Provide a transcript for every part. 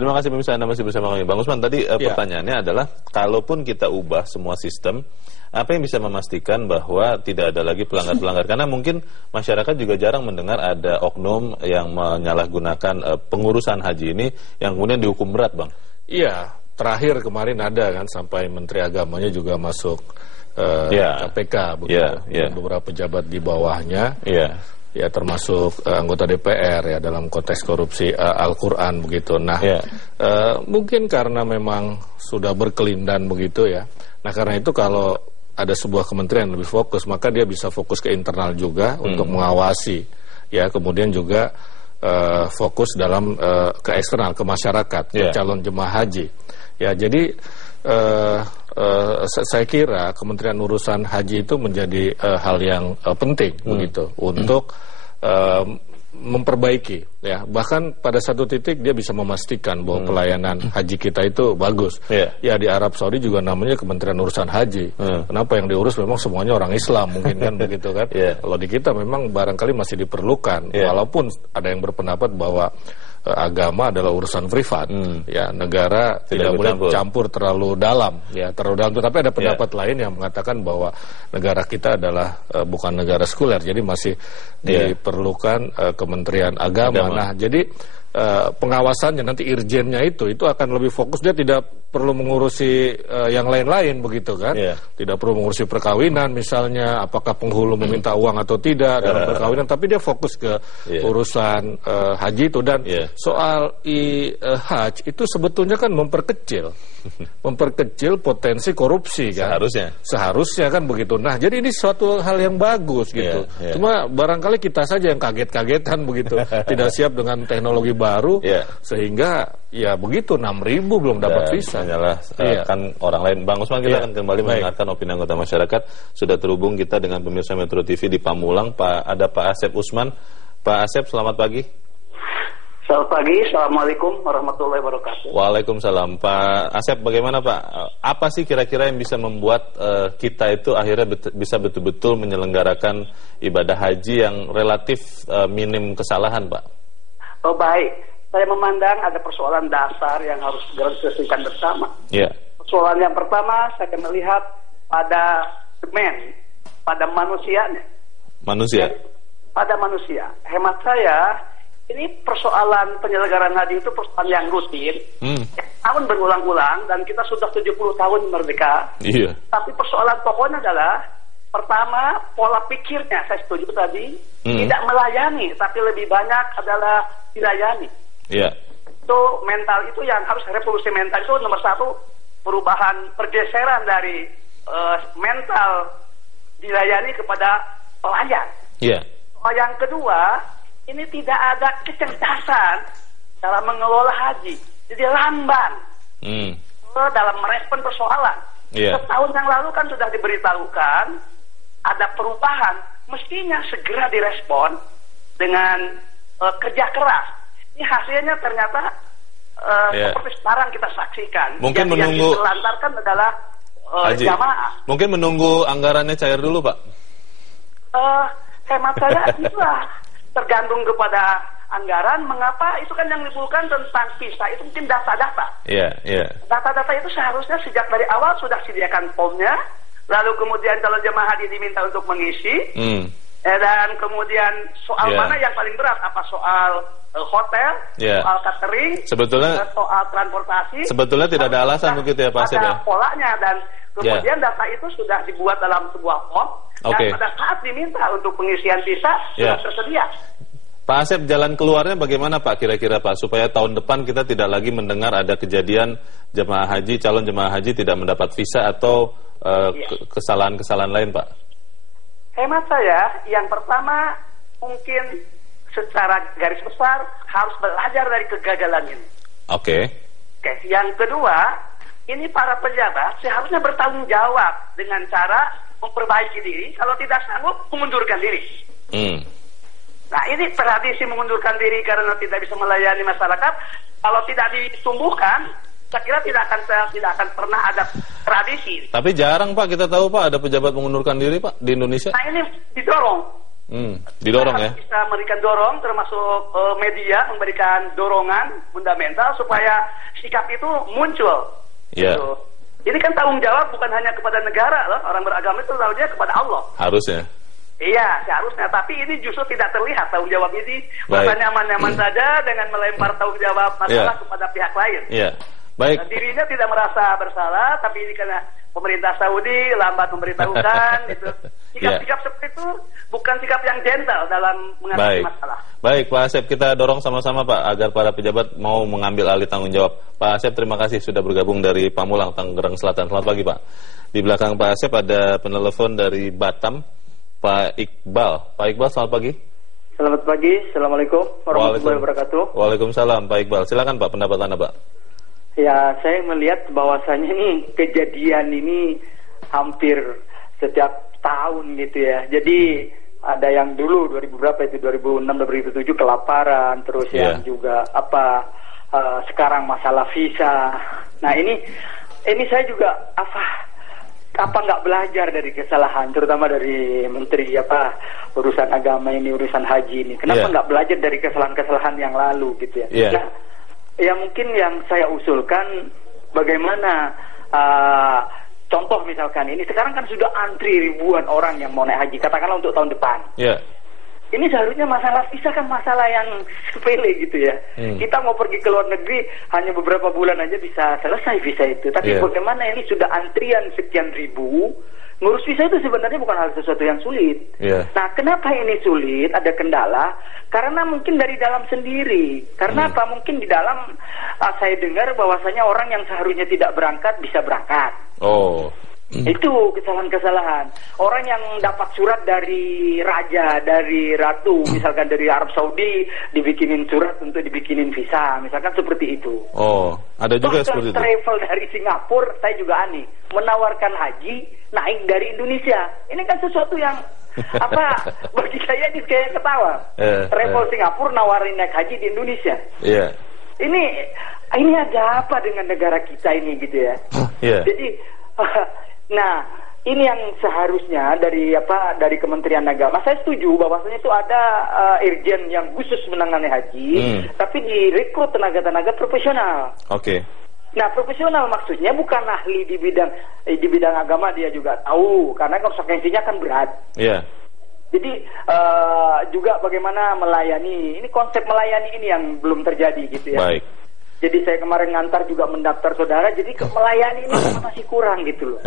Terima kasih pemirsa, Anda masih bersama kami. Bang Usman, tadi pertanyaannya adalah, kalaupun kita ubah semua sistem, apa yang bisa memastikan bahwa tidak ada lagi pelanggar-pelanggar? Karena mungkin masyarakat juga jarang mendengar ada oknum yang menyalahgunakan pengurusan haji ini yang kemudian dihukum berat, Bang. Iya, terakhir kemarin ada kan, sampai Menteri Agamanya juga masuk KPK, begitu. Beberapa pejabat di bawahnya, ya termasuk anggota DPR ya dalam konteks korupsi Al-Quran begitu. Nah, mungkin karena memang sudah berkelindan begitu ya. Nah, karena itu kalau ada sebuah kementerian lebih fokus, maka dia bisa fokus ke internal juga untuk mengawasi, ya, kemudian juga fokus dalam ke eksternal, ke masyarakat, ke calon jemaah haji. Ya, jadi saya kira Kementerian Urusan Haji itu menjadi hal yang penting begitu untuk memperbaiki, ya, bahkan pada satu titik dia bisa memastikan bahwa pelayanan haji kita itu bagus. Ya, di Arab Saudi juga namanya Kementerian Urusan Haji. Kenapa yang diurus memang semuanya orang Islam mungkin kan begitu kan. Kalau di kita memang barangkali masih diperlukan, walaupun ada yang berpendapat bahwa agama adalah urusan privat, ya, negara tidak boleh campur terlalu dalam, ya, terlalu dalam. Tetapi ada pendapat lain yang mengatakan bahwa negara kita adalah bukan negara sekuler, jadi masih diperlukan Kementerian Agama. Nah, jadi pengawasannya nanti irjennya itu akan lebih fokus, dia tidak perlu mengurusi yang lain-lain begitu kan, tidak perlu mengurusi perkawinan misalnya, apakah penghulu meminta uang atau tidak dalam perkawinan, tapi dia fokus ke urusan haji itu. Dan soal haj itu sebetulnya kan memperkecil potensi korupsi kan, seharusnya kan begitu. Nah, jadi ini suatu hal yang bagus gitu. Cuma barangkali kita saja yang kaget-kagetan begitu, tidak siap dengan teknologi baru, sehingga ya begitu 6.000 belum dapat visa. Kan orang lain. Bang Usman, kita akan kembali mendengarkan opini anggota masyarakat. Sudah terhubung kita dengan pemirsa Metro TV di Pamulang. Ada Pak Asep Usman. Pak Asep, selamat pagi. Selamat pagi, Assalamualaikum warahmatullahi wabarakatuh. Waalaikumsalam. Pak Asep, bagaimana Pak? Apa sih kira-kira yang bisa membuat kita itu akhirnya bisa betul-betul menyelenggarakan ibadah haji yang relatif minim kesalahan, Pak? Oh, baik. Saya memandang ada persoalan dasar yang harus segera diselesaikan bersama. Persoalan yang pertama, saya akan melihat pada pada manusianya. Pada manusia. Hemat saya, ini persoalan penyelenggaraan haji itu persoalan yang rutin. Tahun berulang-ulang, dan kita sudah 70 tahun merdeka. Tapi persoalan pokoknya adalah, pertama, pola pikirnya, saya setuju tadi, tidak melayani, tapi lebih banyak adalah dilayani. Itu mental itu yang harus, revolusi mental itu nomor satu, perubahan pergeseran dari mental dilayani kepada pelayan. Yang kedua, ini tidak ada kecerdasan dalam mengelola haji, jadi lamban dalam merespon persoalan. Setahun yang lalu kan sudah diberitahukan ada perubahan, mestinya segera direspon dengan kerja keras. Ini hasilnya ternyata seperti sekarang kita saksikan. Mungkin yang ditelantarkan adalah jamaah. Mungkin menunggu anggarannya cair dulu, Pak. Hemat saya itulah tergantung kepada anggaran. Mengapa? Itu kan yang dibulkan tentang visa itu mungkin data-data. Data-data itu seharusnya sejak dari awal sudah sediakan formnya, lalu kemudian kalau jemaah haji diminta untuk mengisi, dan kemudian soal mana yang paling berat, apa soal hotel, soal catering, sebetulnya soal transportasi. Sebetulnya tidak ada alasan begitu ya Pak Asep ya. Ada polanya, dan kemudian data itu sudah dibuat dalam sebuah form, dan pada saat diminta untuk pengisian visa sudah tersedia. Pak Asep, jalan keluarnya bagaimana Pak kira-kira Pak, supaya tahun depan kita tidak lagi mendengar ada kejadian jemaah haji, calon jemaah haji tidak mendapat visa atau kesalahan-kesalahan lain Pak? Hemat saya, yang pertama mungkin secara garis besar harus belajar dari kegagalan ini. Yang kedua, ini para pejabat seharusnya bertanggung jawab dengan cara memperbaiki diri, kalau tidak sanggup mengundurkan diri. Nah, ini tradisi mengundurkan diri karena tidak bisa melayani masyarakat, kalau tidak ditumbuhkan, saya kira tidak akan pernah ada tradisi. Tapi jarang Pak, kita tahu Pak ada pejabat mengundurkan diri Pak di Indonesia. Nah, ini didorong. Didorong ya? Bisa memberikan dorong, termasuk media memberikan dorongan fundamental supaya sikap itu muncul. Iya. Gitu. Ini kan tanggung jawab bukan hanya kepada negara loh, orang beragama itu tanggung jawab kepada Allah. Harusnya. Iya, seharusnya. Tapi ini justru tidak terlihat tanggung jawab ini. Bahkan nyaman-nyaman saja dengan melempar tanggung jawab masalah kepada pihak lain. Iya. Baik. Dirinya tidak merasa bersalah, tapi ini karena pemerintah Saudi lambat memberitahukan, gitu. Sikap-sikap seperti itu bukan sikap yang gentle dalam mengatasi masalah. Baik, Pak Asep, kita dorong sama-sama Pak agar para pejabat mau mengambil alih tanggung jawab. Pak Asep, terima kasih sudah bergabung dari Pamulang, Tangerang Selatan. Selamat pagi Pak. Di belakang Pak Asep ada penelepon dari Batam, Pak Iqbal. Pak Iqbal, selamat pagi. Selamat pagi, Assalamualaikum warahmatullahi wabarakatuh. Waalaikumsalam, Pak Iqbal. Silakan Pak, pendapat Anda Pak. Ya, saya melihat bahwasanya nih kejadian ini hampir setiap tahun gitu ya. Jadi ada yang dulu 2000 berapa itu 2006 2007 kelaparan, terus yang juga sekarang masalah visa. Nah, ini saya juga apa nggak belajar dari kesalahan, terutama dari menteri urusan agama ini, urusan haji ini. Kenapa nggak belajar dari kesalahan-kesalahan yang lalu gitu ya? Nah, ya mungkin yang saya usulkan bagaimana contoh misalkan ini sekarang kan sudah antri ribuan orang yang mau naik haji, katakanlah untuk tahun depan. Ini seharusnya masalah visa kan masalah yang sepele gitu ya. Kita mau pergi ke luar negeri hanya beberapa bulan aja bisa selesai visa itu. Tapi bagaimana ini sudah antrian sekian ribu, ngurus visa itu sebenarnya bukan hal sesuatu yang sulit. Nah, kenapa ini sulit? Ada kendala karena mungkin dari dalam sendiri. Karena apa? Mungkin di dalam saya dengar bahwasanya orang yang seharusnya tidak berangkat bisa berangkat. Itu kesalahan-kesalahan. Orang yang dapat surat dari raja, dari ratu, misalkan dari Arab Saudi, dibikinin surat untuk dibikinin visa, misalkan seperti itu. Ada juga seperti itu. Travel dari Singapura, saya juga aneh, menawarkan haji naik dari Indonesia. Ini kan sesuatu yang bagi saya ini kayak ketawa. Travel Singapura nawarin naik haji di Indonesia. Ini ada apa dengan negara kita ini gitu ya? Jadi nah, ini yang seharusnya dari Kementerian Agama. Saya setuju bahwasanya itu ada irjen yang khusus menangani haji, tapi direkrut tenaga-tenaga profesional. Nah, profesional maksudnya bukan ahli di bidang agama, dia juga tahu karena konsekuensinya kan berat. Jadi juga bagaimana melayani. Ini konsep melayani ini yang belum terjadi gitu ya. Jadi saya kemarin ngantar juga mendaftar saudara, jadi melayani ini masih kurang gitu loh.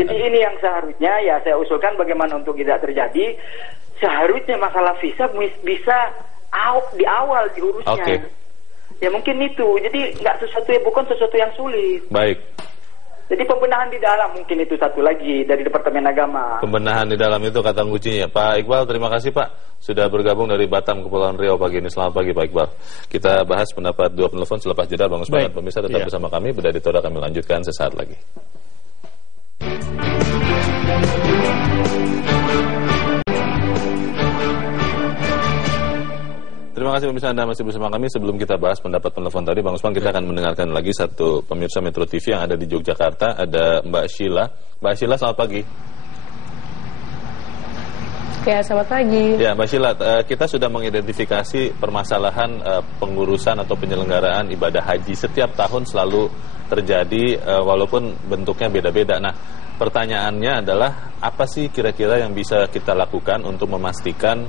Jadi ini yang seharusnya ya saya usulkan bagaimana untuk tidak terjadi. Seharusnya masalah visa bisa di awal diurusnya. Ya mungkin itu. Jadi bukan sesuatu yang sulit. Jadi pembenahan di dalam mungkin itu satu lagi dari Departemen Agama. Pembenahan di dalam itu kata kuncinya. Pak Iqbal, terima kasih Pak sudah bergabung dari Batam, Kepulauan Riau pagi ini. Selamat pagi Pak Iqbal. Kita bahas pendapat dua penelpon selepas jeda. Bang Usman, pemirsa tetap bersama kami. Beda Editora kami lanjutkan sesaat lagi. Terima kasih pemirsa, Anda masih bersama kami. Sebelum kita bahas pendapat penelpon tadi, Bang Usman, kita akan mendengarkan lagi satu pemirsa Metro TV yang ada di Yogyakarta. Ada Mbak Sheila. Mbak Sheila, selamat pagi. Ya, selamat pagi. Ya, Mbak Sheila, kita sudah mengidentifikasi permasalahan pengurusan atau penyelenggaraan ibadah haji. Setiap tahun selalu terjadi, walaupun bentuknya beda-beda. Nah, pertanyaannya adalah, apa sih kira-kira yang bisa kita lakukan untuk memastikan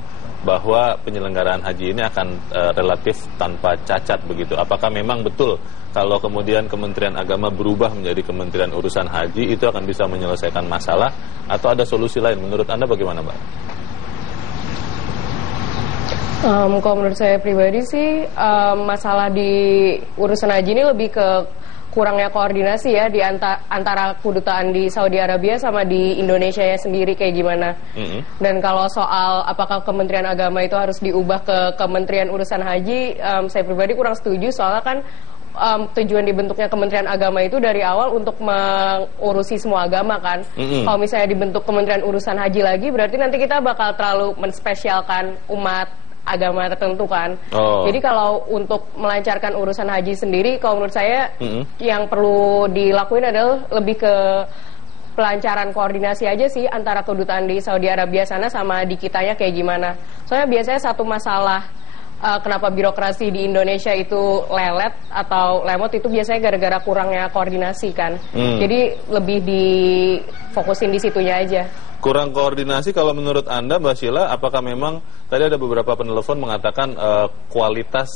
bahwa penyelenggaraan haji ini akan relatif tanpa cacat begitu? Apakah memang betul kalau kemudian Kementerian Agama berubah menjadi Kementerian Urusan Haji itu akan bisa menyelesaikan masalah, atau ada solusi lain? Menurut Anda bagaimana, Mbak? Kalau menurut saya pribadi sih masalah di urusan haji ini lebih ke kurangnya koordinasi ya di antara kedutaan di Saudi Arabia sama di Indonesia ya sendiri kayak gimana. Dan kalau soal apakah Kementerian Agama itu harus diubah ke Kementerian Urusan Haji, saya pribadi kurang setuju, soalnya kan tujuan dibentuknya Kementerian Agama itu dari awal untuk mengurusi semua agama kan. Kalau misalnya dibentuk Kementerian Urusan Haji lagi, berarti nanti kita bakal terlalu menspesialkan umat agama tertentu kan. Jadi kalau untuk melancarkan urusan haji sendiri, kalau menurut saya yang perlu dilakuin adalah lebih ke pelancaran koordinasi aja sih antara kedutaan di Saudi Arabia sana sama di kitanya kayak gimana. Soalnya biasanya satu masalah kenapa birokrasi di Indonesia itu lelet atau lemot itu biasanya gara-gara kurangnya koordinasi kan. Jadi lebih difokusin di situnya aja. Kurang koordinasi kalau menurut Anda, Mbak Sheila, apakah memang tadi ada beberapa penelpon mengatakan kualitas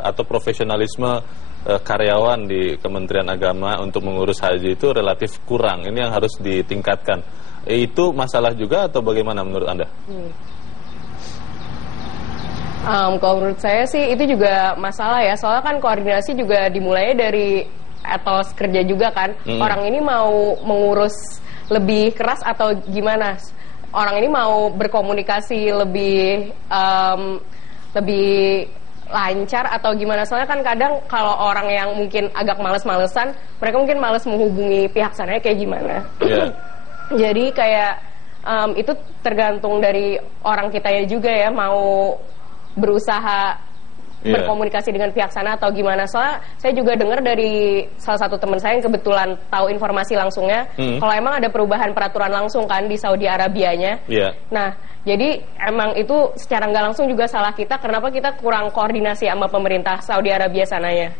atau profesionalisme karyawan di Kementerian Agama untuk mengurus haji itu relatif kurang. Ini yang harus ditingkatkan. Itu masalah juga atau bagaimana menurut Anda? Kalau menurut saya sih itu juga masalah ya. Soalnya kan koordinasi juga dimulai dari etos kerja juga kan. Orang ini mau mengurus lebih keras atau gimana? Orang ini mau berkomunikasi lebih lancar atau gimana? Soalnya kan kadang kalau orang yang mungkin agak males-malesan, mereka mungkin males menghubungi pihak sana kayak gimana. Jadi kayak itu tergantung dari orang kitanya juga ya, mau berusaha berkomunikasi dengan pihak sana atau gimana. Soalnya saya juga dengar dari salah satu teman saya yang kebetulan tahu informasi langsungnya, kalau emang ada perubahan peraturan langsung kan di Saudi Arabianya. Nah, jadi emang itu secara nggak langsung juga salah kita, kenapa kita kurang koordinasi sama pemerintah Saudi Arabia sananya.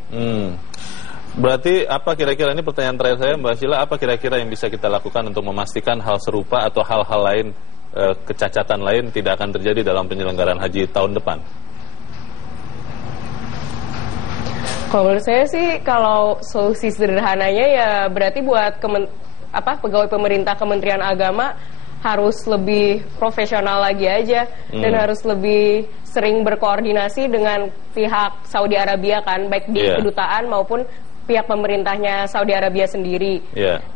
Berarti apa kira-kira, ini pertanyaan terakhir saya Mbak Sheila, apa kira-kira yang bisa kita lakukan untuk memastikan hal serupa atau hal-hal lain, kecacatan lain tidak akan terjadi dalam penyelenggaraan haji tahun depan? Kalau menurut saya sih, kalau solusi sederhananya ya berarti buat pegawai pemerintah Kementerian Agama harus lebih profesional lagi aja dan harus lebih sering berkoordinasi dengan pihak Saudi Arabia kan, baik di kedutaan maupun pihak pemerintahnya Saudi Arabia sendiri.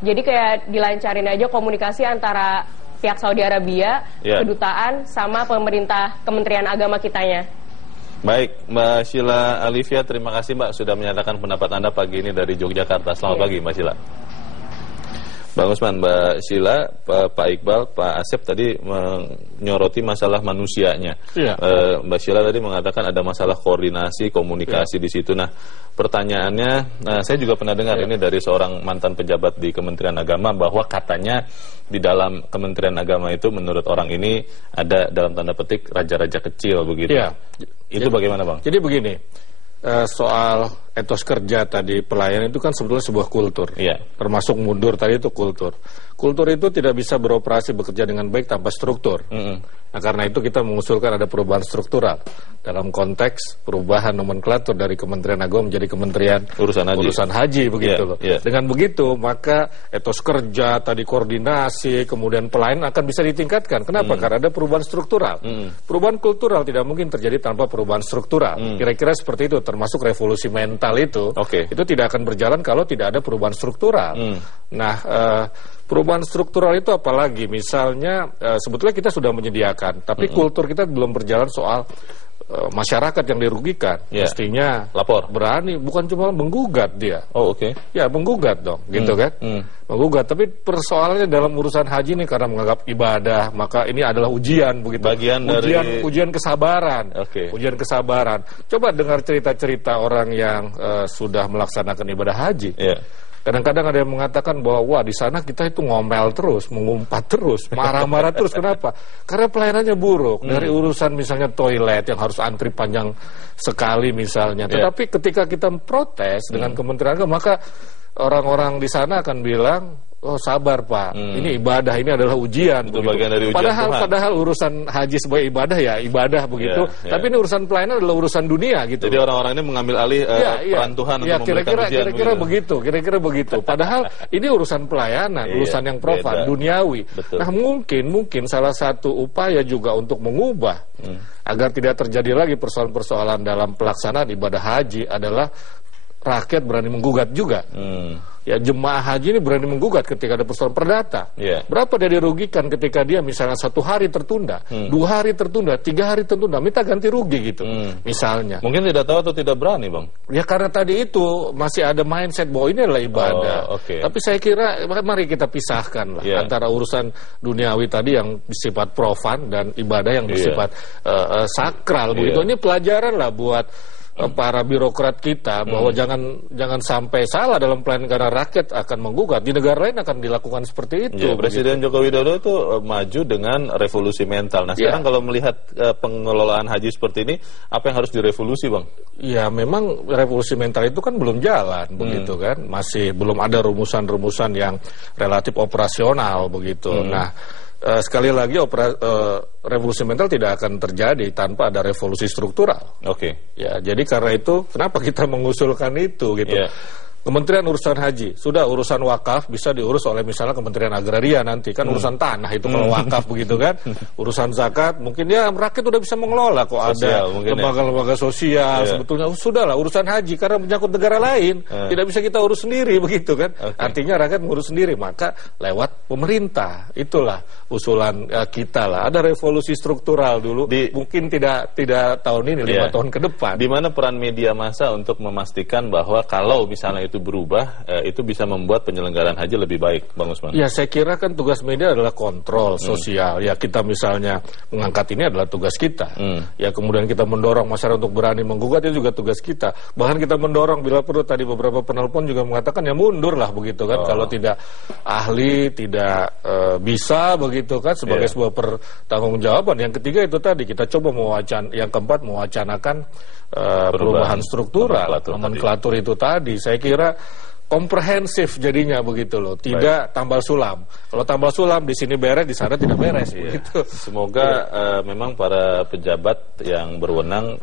Jadi kayak dilancarin aja komunikasi antara pihak Saudi Arabia, kedutaan sama pemerintah Kementerian Agama kitanya. Baik, Mbak Sheila Alivia, terima kasih Mbak sudah menyatakan pendapat Anda pagi ini dari Yogyakarta. Selamat pagi Mbak Sheila. Bang Usman, Mbak Sheila, Pak Iqbal, Pak Asep tadi menyoroti masalah manusianya. Mbak Sheila tadi mengatakan ada masalah koordinasi, komunikasi di situ. Nah, pertanyaannya, saya juga pernah dengar ini dari seorang mantan pejabat di Kementerian Agama bahwa katanya di dalam Kementerian Agama itu menurut orang ini ada dalam tanda petik raja-raja kecil begitu. Itu bagaimana Bang? Jadi begini, soal etos kerja tadi pelayan itu kan sebetulnya sebuah kultur, termasuk mundur tadi itu kultur. Kultur itu tidak bisa beroperasi bekerja dengan baik tanpa struktur. Nah, karena itu kita mengusulkan ada perubahan struktural dalam konteks perubahan nomenklatur dari Kementerian Agama menjadi Kementerian Urusan Haji begitu loh. Dengan begitu maka etos kerja tadi, koordinasi, kemudian pelayanan akan bisa ditingkatkan. Kenapa? Karena ada perubahan struktural. Perubahan kultural tidak mungkin terjadi tanpa perubahan struktural. Kira-kira seperti itu, termasuk revolusi mental itu tidak akan berjalan kalau tidak ada perubahan struktural. Nah, perubahan struktural itu apalagi misalnya sebetulnya kita sudah menyediakan, tapi kultur kita belum berjalan soal masyarakat yang dirugikan. Mestinya lapor, berani, bukan cuma menggugat dia. Ya menggugat dong, gitu kan. Menggugat, tapi persoalannya dalam urusan haji ini karena menganggap ibadah, maka ini adalah ujian begitu. Ujian kesabaran. Ujian kesabaran. Coba dengar cerita-cerita orang yang sudah melaksanakan ibadah haji. Kadang-kadang ada yang mengatakan bahwa wah di sana kita itu ngomel terus, mengumpat terus, marah-marah terus. Kenapa? Karena pelayanannya buruk. Dari urusan misalnya toilet yang harus antri panjang sekali misalnya. Tetapi ketika kita protes dengan Kementerian Agama, maka orang-orang di sana akan bilang, oh sabar Pak, ini ibadah, ini adalah ujian. Itu bagian dari ujian padahal urusan haji sebagai ibadah ya ibadah begitu. Tapi ini urusan pelayanan adalah urusan dunia gitu. Jadi orang-orang ini mengambil alih peran Tuhan untuk memberikan ujian. Kira-kira begitu. Padahal ini urusan pelayanan, urusan yang profan, duniawi. Nah mungkin salah satu upaya juga untuk mengubah agar tidak terjadi lagi persoalan-persoalan dalam pelaksanaan ibadah haji adalah rakyat berani menggugat juga. Ya jemaah haji ini berani menggugat ketika ada persoalan perdata. Berapa dia dirugikan ketika dia misalnya 1 hari tertunda, 2 hari tertunda, 3 hari tertunda, minta ganti rugi gitu. Misalnya. Mungkin tidak tahu atau tidak berani Bang. Ya karena tadi itu masih ada mindset bahwa ini adalah ibadah. Tapi saya kira mari kita pisahkan lah antara urusan duniawi tadi yang bersifat profan dan ibadah yang bersifat sakral begitu. Ini pelajaran lah buat para birokrat kita bahwa jangan sampai salah dalam pelayanan karena rakyat akan menggugat. Di negara lain akan dilakukan seperti itu. Ya, Presiden Joko Widodo itu maju dengan revolusi mental. Nah, sekarang kalau melihat pengelolaan haji seperti ini, apa yang harus direvolusi, Bang? Ya, memang revolusi mental itu kan belum jalan, begitu kan. Masih belum ada rumusan-rumusan yang relatif operasional, begitu. Nah, sekali lagi revolusi mental tidak akan terjadi tanpa ada revolusi struktural. Oke. Ya, jadi karena itu kenapa kita mengusulkan itu gitu. Kementerian Urusan Haji, sudah urusan wakaf bisa diurus oleh misalnya Kementerian Agraria nanti, kan urusan tanah itu kalau wakaf begitu kan. Urusan zakat mungkin ya rakyat udah bisa mengelola kok, sosial, ada lembaga-lembaga sosial sebetulnya. Sudahlah urusan haji karena menyangkut negara lain, tidak bisa kita urus sendiri begitu kan. Artinya rakyat mengurus sendiri, maka lewat pemerintah. Itulah usulan kita lah. Ada revolusi struktural dulu, mungkin tidak tahun ini, 5 tahun ke depan. Di mana peran media massa untuk memastikan bahwa kalau misalnya itu berubah, itu bisa membuat penyelenggaraan haji lebih baik, Bang Usman? Ya, saya kira kan tugas media adalah kontrol sosial. Ya, kita misalnya mengangkat ini adalah tugas kita. Ya, kemudian kita mendorong masyarakat untuk berani menggugat, itu juga tugas kita. Bahkan kita mendorong bila perlu, tadi beberapa penelpon juga mengatakan ya mundur lah begitu kan, kalau tidak ahli, tidak bisa begitu kan, sebagai sebuah pertanggungjawaban. Yang ketiga itu tadi kita coba yang keempat mewacanakan perubahan struktural, nomenklatur itu tadi. Saya kira komprehensif jadinya begitu loh, tidak tambal sulam. Kalau tambal sulam di sini beres, di sana tidak beres begitu. Semoga memang para pejabat yang berwenang,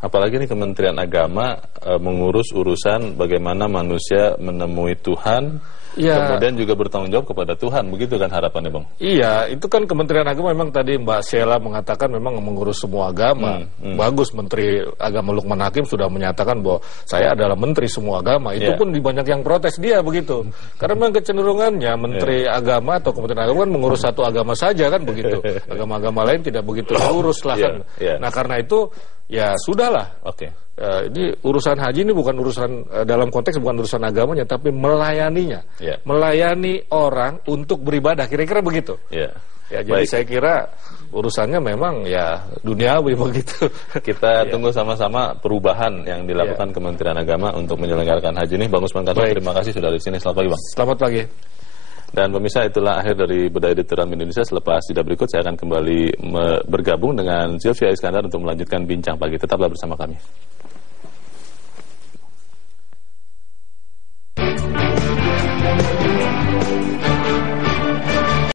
apalagi nih Kementerian Agama, mengurus urusan bagaimana manusia menemui Tuhan, kemudian juga bertanggung jawab kepada Tuhan, begitu kan harapannya, Bang? Iya, itu kan Kementerian Agama memang tadi Mbak Sheila mengatakan memang mengurus semua agama. Bagus, Menteri Agama Lukman Hakim sudah menyatakan bahwa saya adalah Menteri semua agama. Itu pun di banyak yang protes dia begitu. Karena memang kecenderungannya Menteri Agama atau Kementerian Agama kan mengurus satu agama saja kan begitu. Agama-agama lain tidak begitu diurus lah kan. Nah, karena itu ya sudahlah. Ini urusan haji ini bukan urusan dalam konteks bukan urusan agamanya, tapi melayaninya, melayani orang untuk beribadah, kira-kira begitu. Ya, jadi saya kira urusannya memang ya duniawi begitu. Kita tunggu sama-sama perubahan yang dilakukan Kementerian Agama untuk menyelenggarakan haji ini. Bang Usman Kansong, terima kasih sudah di sini. Selamat pagi, Bang. Selamat pagi. Dan pemirsa, itulah akhir dari Bedah Editorial Indonesia. Selepas jeda berikut saya akan kembali bergabung dengan Sylvia Iskandar untuk melanjutkan bincang pagi. Tetaplah bersama kami.